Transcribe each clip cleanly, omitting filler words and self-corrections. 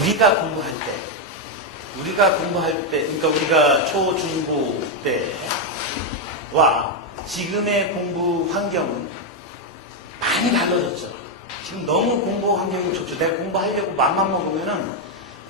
우리가 공부할 때, 그러니까 우리가 초, 중, 고 때와 지금의 공부 환경은 많이 달라졌죠. 지금 너무 공부 환경이 좋죠. 내가 공부하려고 맘만 먹으면은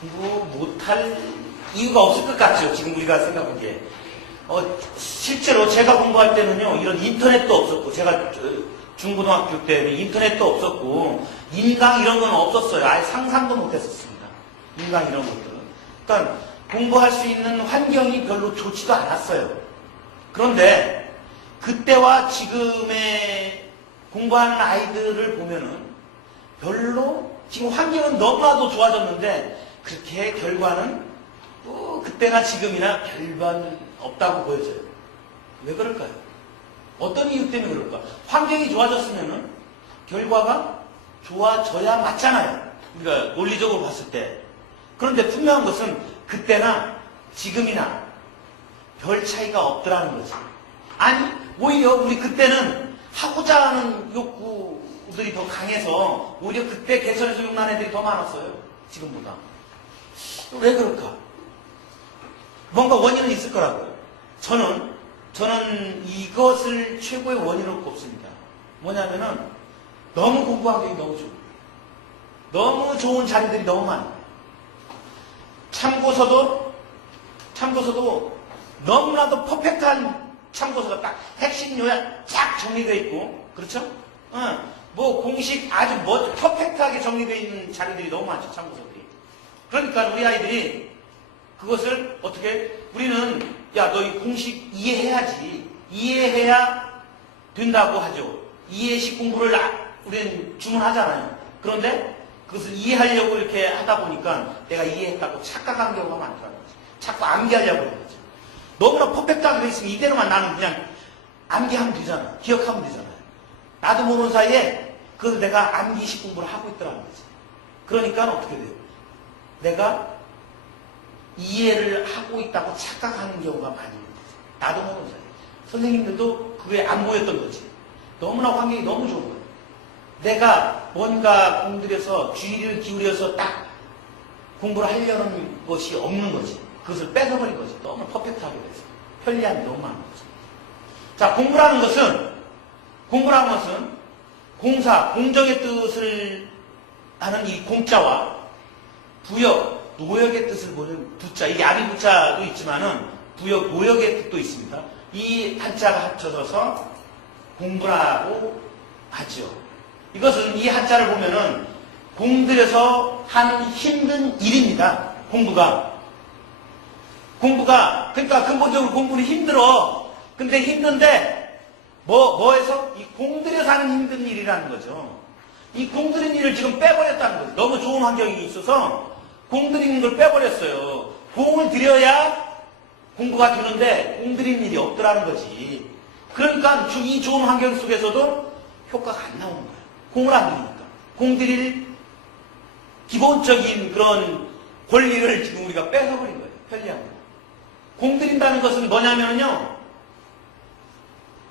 공부 못할 이유가 없을 것 같죠. 지금 우리가 생각하기에. 실제로 제가 공부할 때는요, 이런 인터넷도 없었고, 제가 중고등학교 때는 인터넷도 없었고, 인강 이런 건 없었어요. 아예 상상도 못 했었습니다. 인강 이런 것들은. 그러니까 공부할 수 있는 환경이 별로 좋지도 않았어요. 그런데 그때와 지금의 공부하는 아이들을 보면은 별로 지금 환경은 너무나도 좋아졌는데 그렇게 결과는 그때나 지금이나 별반 없다고 보여져요. 왜 그럴까요? 어떤 이유 때문에 그럴까? 환경이 좋아졌으면은 결과가 좋아져야 맞잖아요. 우리가 논리적으로 봤을 때. 그런데 분명한 것은 그때나 지금이나 별 차이가 없더라는 거지. 아니, 오히려 우리 그때는 하고자 하는 욕구들이 더 강해서 오히려 그때 개천에서 욕난 애들이 더 많았어요. 지금보다. 왜 그럴까? 뭔가 원인은 있을 거라고요. 저는 이것을 최고의 원인으로 꼽습니다. 뭐냐면은 너무 공부 환경이 너무 좋고 너무 좋은 자리들이 너무 많아요. 참고서도 너무나도 퍼펙트한 참고서가 딱 핵심 요약 쫙 정리되어 있고, 그렇죠? 뭐 공식 아주 퍼펙트하게 정리되어 있는 자료들이 너무 많죠. 참고서들이. 그러니까 우리 아이들이 그것을 어떻게, 우리는 야, 너 이 공식 이해해야지. 이해해야 된다고 하죠. 이해식 공부를 우리는 주문하잖아요. 그런데 그것을 이해하려고 이렇게 하다 보니까 내가 이해했다고 착각하는 경우가 많더라고요. 자꾸 암기하려고 하는 거죠. 너무나 퍼펙트하게 돼 있으면 이대로만 나는 그냥 암기하면 되잖아. 기억하면 되잖아요. 나도 모르는 사이에 그것을 내가 암기식 공부를 하고 있더라는 거지. 그러니까 어떻게 돼요? 내가 이해를 하고 있다고 착각하는 경우가 많이 있는 거지. 나도 모르는 사이에. 선생님들도 그게 안 보였던 거지. 너무나 환경이 너무 좋은 거예요. 내가 뭔가 공들여서 주의를 기울여서 딱 공부를 하려는 것이 없는 거지. 그것을 뺏어버린 거지. 너무 퍼펙트하게 돼서. 편리함이 너무 많은 거죠. 자, 공부라는 것은 공사, 공정의 뜻을 하는 이 공자와 부역, 노역의 뜻을 보는 부자, 이게 아비부자도 있지만은 부역, 노역의 뜻도 있습니다. 이 한자가 합쳐져서 공부라고 하죠. 이것은 이 한자를 보면은 공들여서 하는 힘든 일입니다. 공부가 그러니까 근본적으로 공부는 힘들어. 근데 힘든데 뭐해서 이 공들여서 하는 힘든 일이라는 거죠. 이 공들인 일을 지금 빼버렸다는 거죠. 너무 좋은 환경이 있어서 공들이는 걸 빼버렸어요. 공을 들여야 공부가 되는데 공들이는 일이 없더라는 거지. 그러니까 이 좋은 환경 속에서도 효과가 안 나오는 거예요. 공을 안 들이니까. 공들일 기본적인 그런 권리를 지금 우리가 뺏어버린 거예요. 편리함으로. 공들인다는 것은 뭐냐면요.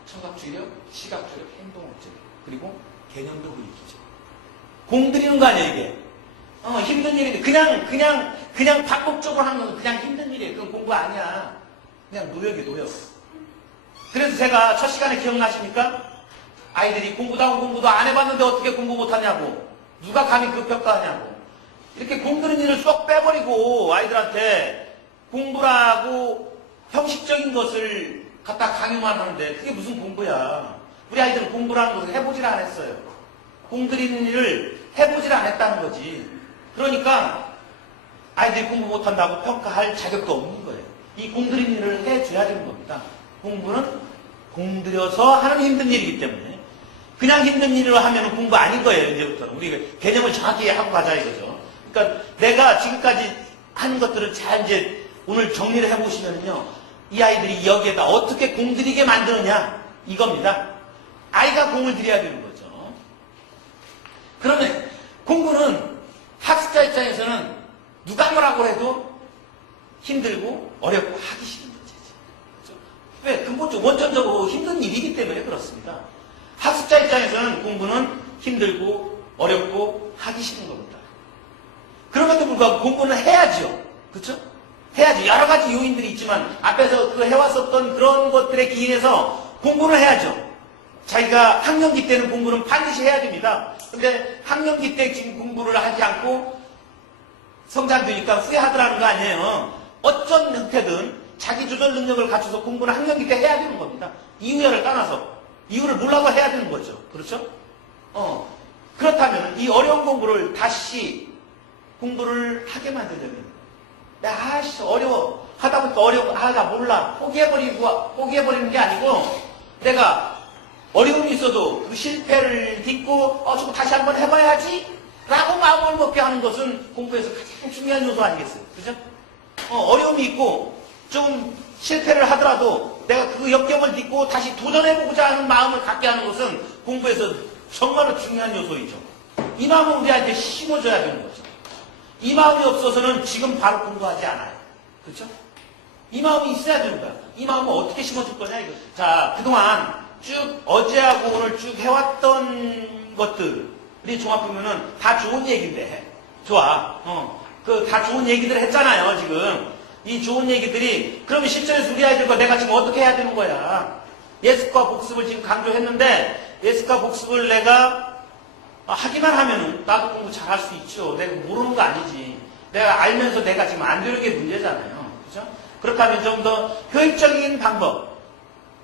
청각주의력, 시각주의력, 행동학주의력, 그리고 개념도 일으키죠. 공들이는 거 아니에요, 이게. 힘든 일인데, 그냥 반복적으로 하는 것은 그냥 힘든 일이에요. 그건 공부 아니야. 그냥 노역이에요, 노역. 그래서 제가 첫 시간에 기억나십니까? 아이들이 공부도 안 해봤는데 어떻게 공부 못하냐고. 누가 감히 그 평가하냐고. 이렇게 공들인 일을 쏙 빼버리고 아이들한테 공부라고 형식적인 것을 갖다 강요만 하는데 그게 무슨 공부야. 우리 아이들은 공부라는 것을 해보질 않았어요. 공들이는 일을 해보질 않았다는 거지. 그러니까 아이들이 공부 못한다고 평가할 자격도 없는 거예요. 이 공들인 일을 해줘야 되는 겁니다. 공부는 공들여서 하는 힘든 일이기 때문에 그냥 힘든 일을 하면 공부 아닌 거예요. 이제부터는 우리 개념을 정확히 하고 가자 이거죠. 그러니까 내가 지금까지 한 것들을 잘 이제 오늘 정리를 해보시면요, 이 아이들이 여기에다 어떻게 공들이게 만드느냐 이겁니다. 아이가 공을 들여야 되는 거죠. 그러면 공부는 학습자 입장에서는 누가 뭐라고 해도 힘들고 어렵고 하기 싫은 문제지. 그렇죠? 왜? 근본적으로 원천적으로 힘든 일이기 때문에 그렇습니다. 학습자 입장에서는 공부는 힘들고 어렵고 하기 싫은 겁니다. 그럼에도 불구하고 공부는 해야죠. 그렇죠? 해야죠. 여러 가지 요인들이 있지만 앞에서 그 해왔었던 그런 것들에 기인해서 공부는 해야죠. 자기가 학령기 때는 공부는 반드시 해야 됩니다. 근데 학령기 때 지금 공부를 하지 않고 성장되니까 후회하더라는 거 아니에요. 어쩐 형태든 자기 조절 능력을 갖춰서 공부는 학령기 때 해야 되는 겁니다. 이유야를 떠나서 이유를 몰라도 해야 되는 거죠. 그렇죠? 그렇다면 이 어려운 공부를 다시 공부를 하게 만들려면 아씨 어려워 하다 보니까 어려워 나 몰라 포기해버리는 게 아니고 내가 어려움이 있어도 그 실패를 딛고 저거 다시 한번 해봐야지 라고 마음을 먹게 하는 것은 공부에서 가장 중요한 요소 아니겠어요? 그죠? 어려움이 있고 좀 실패를 하더라도 내가 그 역경을 딛고 다시 도전해보고자 하는 마음을 갖게 하는 것은 공부에서 정말로 중요한 요소이죠. 이 마음을 우리한테 심어줘야 되는 거죠. 이 마음이 없어서는 지금 바로 공부하지 않아요. 그렇죠? 이 마음이 있어야 되는 거야. 이 마음을 어떻게 심어줄 거냐 이거. 자, 그동안 쭉 어제하고 오늘 쭉 해왔던 것들이 종합보면은 다 좋은 얘기인데 좋아. 그 다 좋은 얘기들 했잖아요. 지금 이 좋은 얘기들이 그러면 실전에서 우리 아이들과 내가 지금 어떻게 해야 되는 거야? 예습과 복습을 지금 강조했는데 예습과 복습을 내가 하기만 하면은 나도 공부 잘할 수 있죠. 내가 모르는 거 아니지. 내가 알면서 내가 지금 안 되는 게 문제잖아요. 그죠? 그렇다면 좀 더 효율적인 방법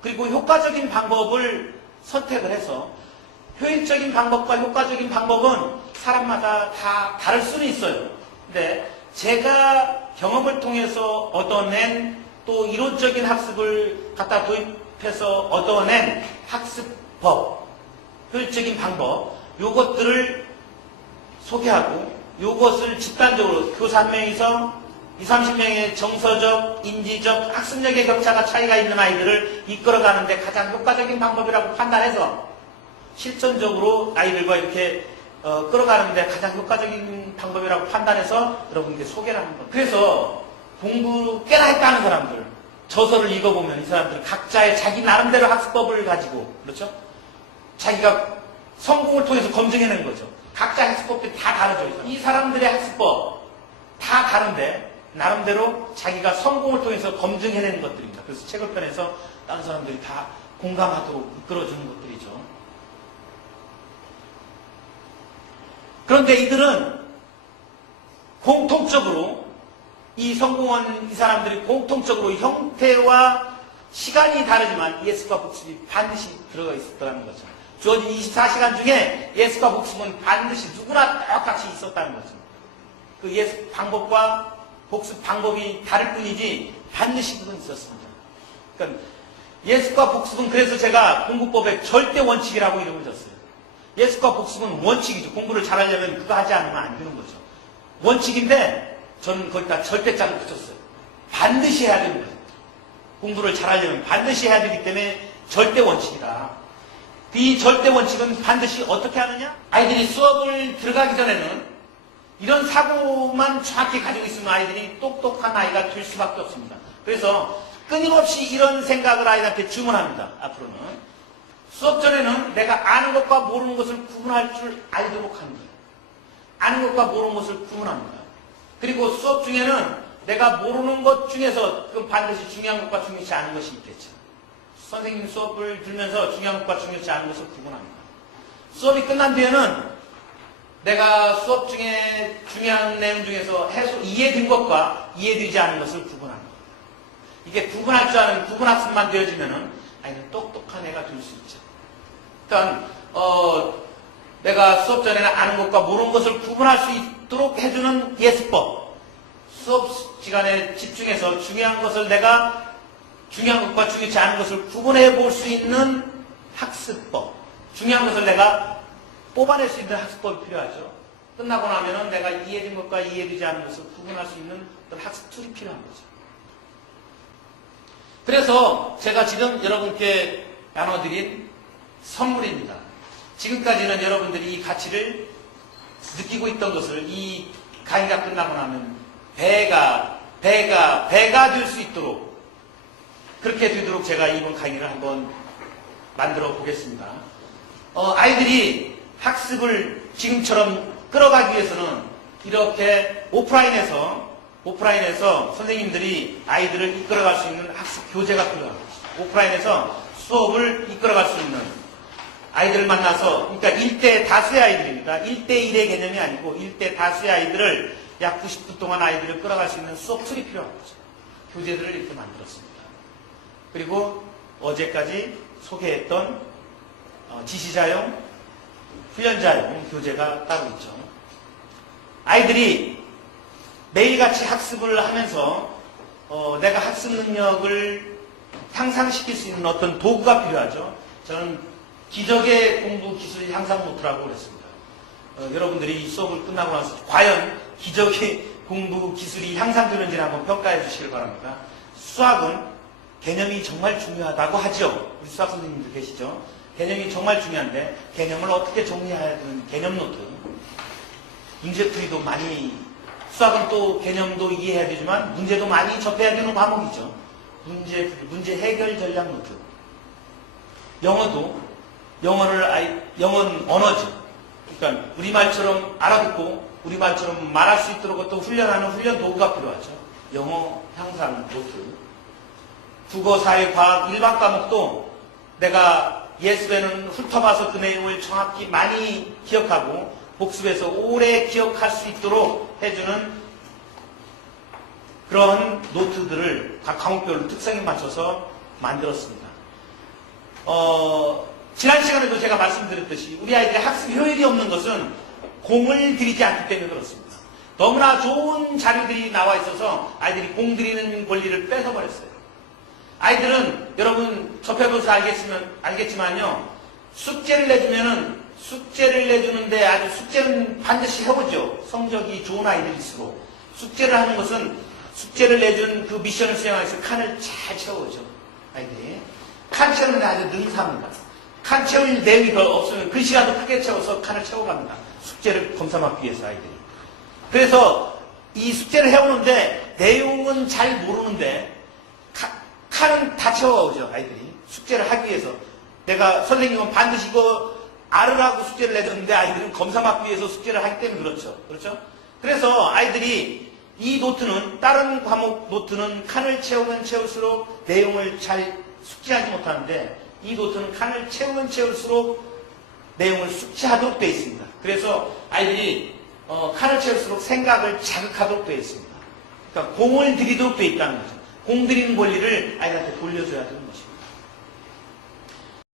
그리고 효과적인 방법을 선택을 해서 효율적인 방법과 효과적인 방법은 사람마다 다 다를 수는 있어요. 근데 제가 경험을 통해서 얻어낸 또 이론적인 학습을 갖다 도입해서 얻어낸 학습법, 효율적인 방법 요것들을 소개하고 요것을 집단적으로 교사 한 명이서 20, 30명의 정서적, 인지적, 학습력의 격차가 차이가 있는 아이들을 이끌어가는데 가장 효과적인 방법이라고 판단해서 실전적으로 아이들과 이렇게 끌어가는데 가장 효과적인 방법이라고 판단해서 여러분께 소개를 하는 거예요. 그래서 공부 꽤나 했다는 사람들 저서를 읽어보면 이 사람들 각자의 자기 나름대로 학습법을 가지고 그렇죠? 자기가 성공을 통해서 검증해낸 거죠. 각자 학습법들이 다 다르죠. 이 사람들의 학습법 다 다른데 나름대로 자기가 성공을 통해서 검증해내는 것들입니다. 그래서 책을 펴내서 다른 사람들이 다 공감하도록 이끌어주는 것들이죠. 그런데 이들은 공통적으로 이 성공한 이 사람들이 공통적으로 형태와 시간이 다르지만 예습과 복습이 반드시 들어가 있었다는 거죠. 주어진 24시간 중에 예습과 복습은 반드시 누구나 똑같이 있었다는 거죠. 그 예습 방법과 복습 방법이 다를 뿐이지 반드시 그건 있었습니다. 그러니까 예습과 복습은 그래서 제가 공부법의 절대 원칙이라고 이름을 줬어요. 예습과 복습은 원칙이죠. 공부를 잘하려면 그거 하지 않으면 안 되는 거죠. 원칙인데 저는 거기다 절대자를 붙였어요. 반드시 해야 되는 거예요. 공부를 잘하려면 반드시 해야 되기 때문에 절대 원칙이다. 이 절대 원칙은 반드시 어떻게 하느냐? 아이들이 수업을 들어가기 전에는 이런 사고만 정확히 가지고 있으면 아이들이 똑똑한 아이가 될 수밖에 없습니다. 그래서 끊임없이 이런 생각을 아이들한테 주문합니다. 앞으로는. 수업 전에는 내가 아는 것과 모르는 것을 구분할 줄 알도록 하는 거예요. 아는 것과 모르는 것을 구분합니다. 그리고 수업 중에는 내가 모르는 것 중에서 그 반드시 중요한 것과 중요치 않은 것이 있겠죠. 선생님 수업을 들으면서 중요한 것과 중요치 않은 것을 구분합니다. 수업이 끝난 뒤에는 내가 수업 중에 중요한 내용 중에서 이해된 것과 이해되지 않은 것을 구분합니다. 이게 구분할 줄 아는 구분학습만 되어지면은 아이는 똑똑한 애가 될 수 있죠. 그러니까 내가 수업 전에는 아는 것과 모르는 것을 구분할 수 있도록 해주는 예습법. 수업 시간에 집중해서 중요한 것을 내가 중요한 것과 중요치 않은 것을 구분해 볼 수 있는 학습법. 중요한 것을 내가 뽑아낼 수 있는 학습법이 필요하죠. 끝나고 나면은 내가 이해된 것과 이해되지 않은 것을 구분할 수 있는 어떤 학습 툴이 필요한 거죠. 그래서 제가 지금 여러분께 나눠드린 선물입니다. 지금까지는 여러분들이 이 가치를 느끼고 있던 것을 이 강의가 끝나고 나면 배가 될 수 있도록 그렇게 되도록 제가 이번 강의를 한번 만들어 보겠습니다. 아이들이 학습을 지금처럼 끌어가기 위해서는 이렇게 오프라인에서 선생님들이 아이들을 이끌어갈 수 있는 학습 교재가 필요합니다. 오프라인에서 수업을 이끌어갈 수 있는 아이들을 만나서, 그러니까 1대 다수의 아이들입니다. 1대1의 개념이 아니고 1대 다수의 아이들을 약 90분 동안 아이들을 끌어갈 수 있는 수업 툴이 필요한 거죠. 교재들을 이렇게 만들었습니다. 그리고 어제까지 소개했던 지시자용, 훈련자용 교재가 따로 있죠. 아이들이 매일같이 학습을 하면서 내가 학습 능력을 향상시킬 수 있는 어떤 도구가 필요하죠. 저는 기적의 공부 기술 향상 노트라고 그랬습니다. 여러분들이 이 수업을 끝나고 나서 과연 기적의 공부 기술이 향상되는지를 한번 평가해 주시길 바랍니다. 수학은 개념이 정말 중요하다고 하죠. 우리 수학 선생님들 계시죠? 개념이 정말 중요한데 개념을 어떻게 정리해야 되는 개념 노트. 문제풀이도 많이, 수학은 또 개념도 이해해야 되지만 문제도 많이 접해야 되는 과목이죠. 문제 해결 전략 노트. 영어는 언어죠. 그러니까 우리말처럼 알아듣고 우리말처럼 말할 수 있도록 또 훈련하는 훈련 도구가 필요하죠. 영어 향상 노트. 국어, 사회, 과학, 일반 과목도 내가 예습에는 훑어봐서 그 내용을 정확히 많이 기억하고 복습해서 오래 기억할 수 있도록 해주는 그런 노트들을 각 과목별로 특성에 맞춰서 만들었습니다. 지난 시간에도 제가 말씀드렸듯이 우리 아이들의 학습 효율이 없는 것은 공을 들이지 않기 때문에 그렇습니다. 너무나 좋은 자료들이 나와 있어서 아이들이 공 들이는 권리를 뺏어버렸어요. 아이들은 여러분 접해보셔서 알겠지만요. 숙제를 내주는데 아주 숙제는 반드시 해보죠. 성적이 좋은 아이들일수록. 숙제를 하는 것은 숙제를 내준 그 미션을 수행하기 위해서 칸을 잘 채워오죠. 아이들이. 칸 채우는데 아주 능사합니다. 칸 채울 내용이 더 없으면 글씨라도 크게 채워서 칸을 채워갑니다. 숙제를 검사하기 위해서 아이들이. 그래서 이 숙제를 해오는데 내용은 잘 모르는데 칸은 다 채워오죠. 아이들이. 숙제를 하기 위해서. 내가 선생님은 반드시 이거 알으라고 숙제를 내줬는데 아이들은 검사 받기 위해서 숙제를 하기 때문에 그렇죠. 그렇죠? 그래서 아이들이 이 노트는, 다른 과목 노트는 칸을 채우면 채울수록 내용을 잘 숙지하지 못하는데 이 노트는 칸을 채우면 채울수록 내용을 숙지하도록 되어 있습니다. 그래서 아이들이 칸을 채울수록 생각을 자극하도록 되어 있습니다. 그러니까 공을 들이도록 되어 있다는 거죠. 공 들이는 권리를 아이들한테 돌려줘야 되는 것입니다.